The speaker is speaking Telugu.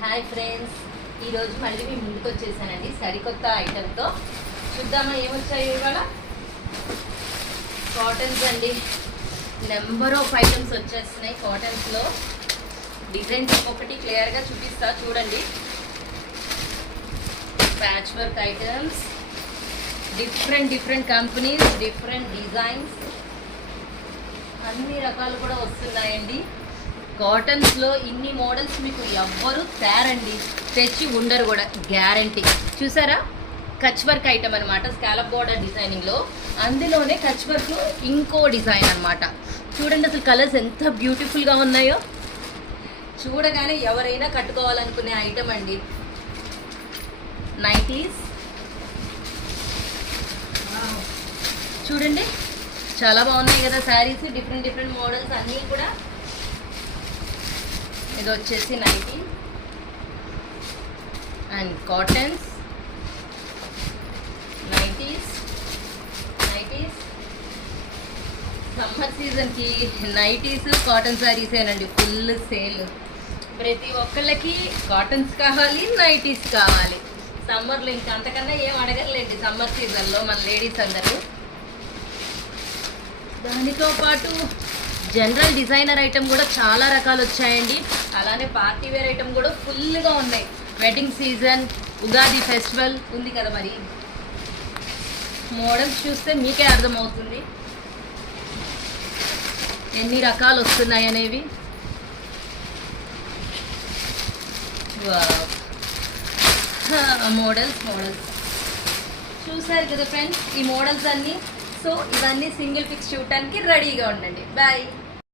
హాయ్ ఫ్రెండ్స్, ఈరోజు మళ్ళీ మీ ముందుకు వచ్చేసానండి సరికొత్త ఐటెంతో. చూద్దామా ఏమొచ్చాయి ఇవాళ. కాటన్స్ అండి, నెంబర్ ఆఫ్ ఐటమ్స్ వచ్చేస్తున్నాయి కాటన్స్లో. డిజైన్స్ ఒక్కొక్కటి క్లియర్గా చూపిస్తా చూడండి. Patch work items, different companies, different designs, అన్ని రకాలు కూడా వస్తున్నాయండి. కాటన్స్లో ఇన్ని మోడల్స్ మీకు ఎవ్వరు తేరండి, తెచ్చి ఉండరు కూడా, గ్యారంటీ. చూసారా, కచ్ వర్క్ ఐటమ్ అనమాట, స్కాలప్ బోర్డర్ డిజైనింగ్లో. అందులోనే కచ్ వర్క్ ఇంకో డిజైన్ అనమాట. చూడండి అసలు కలర్స్ ఎంత బ్యూటిఫుల్గా ఉన్నాయో. చూడగానే ఎవరైనా కట్టుకోవాలనుకునే ఐటమ్ అండి. నైటీస్ చూడండి, చాలా బాగున్నాయి కదా శారీస్. డిఫరెంట్ మోడల్స్ అన్నీ కూడా. ఇది వచ్చేసి nighty and cottons. Nighties summer సీజన్కి నైటీస్ కాటన్ శారీసేనండి ఫుల్ సేల్. ప్రతి ఒక్కళ్ళకి కాటన్స్ కావాలి, నైటీస్ కావాలి. సమ్మర్లో ఇంకా అంతకన్నా ఏం అడగలేండి సమ్మర్ సీజన్లో మన లేడీస్ అందరూ. దానితో పాటు జనరల్ డిజైనర్ ఐటమ్ కూడా చాలా రకాలు వచ్చాయండి. అలానే పార్టీ వేర్ ఐటమ్ కూడా ఫుల్గా ఉన్నాయి. వెడ్డింగ్ సీజన్, ఉగాది ఫెస్టివల్ ఉంది కదా, మరి మోడల్స్ చూస్తే మీకే అర్థమవుతుంది ఎన్ని రకాలు వస్తున్నాయి అనేవి. మోడల్స్ చూసారు కదా ఫ్రెండ్స్, ఈ మోడల్స్ అన్నీ. సో ఇవన్నీ సింగిల్ పిక్స్ చూడటానికి రెడీగా ఉండండి. బాయ్.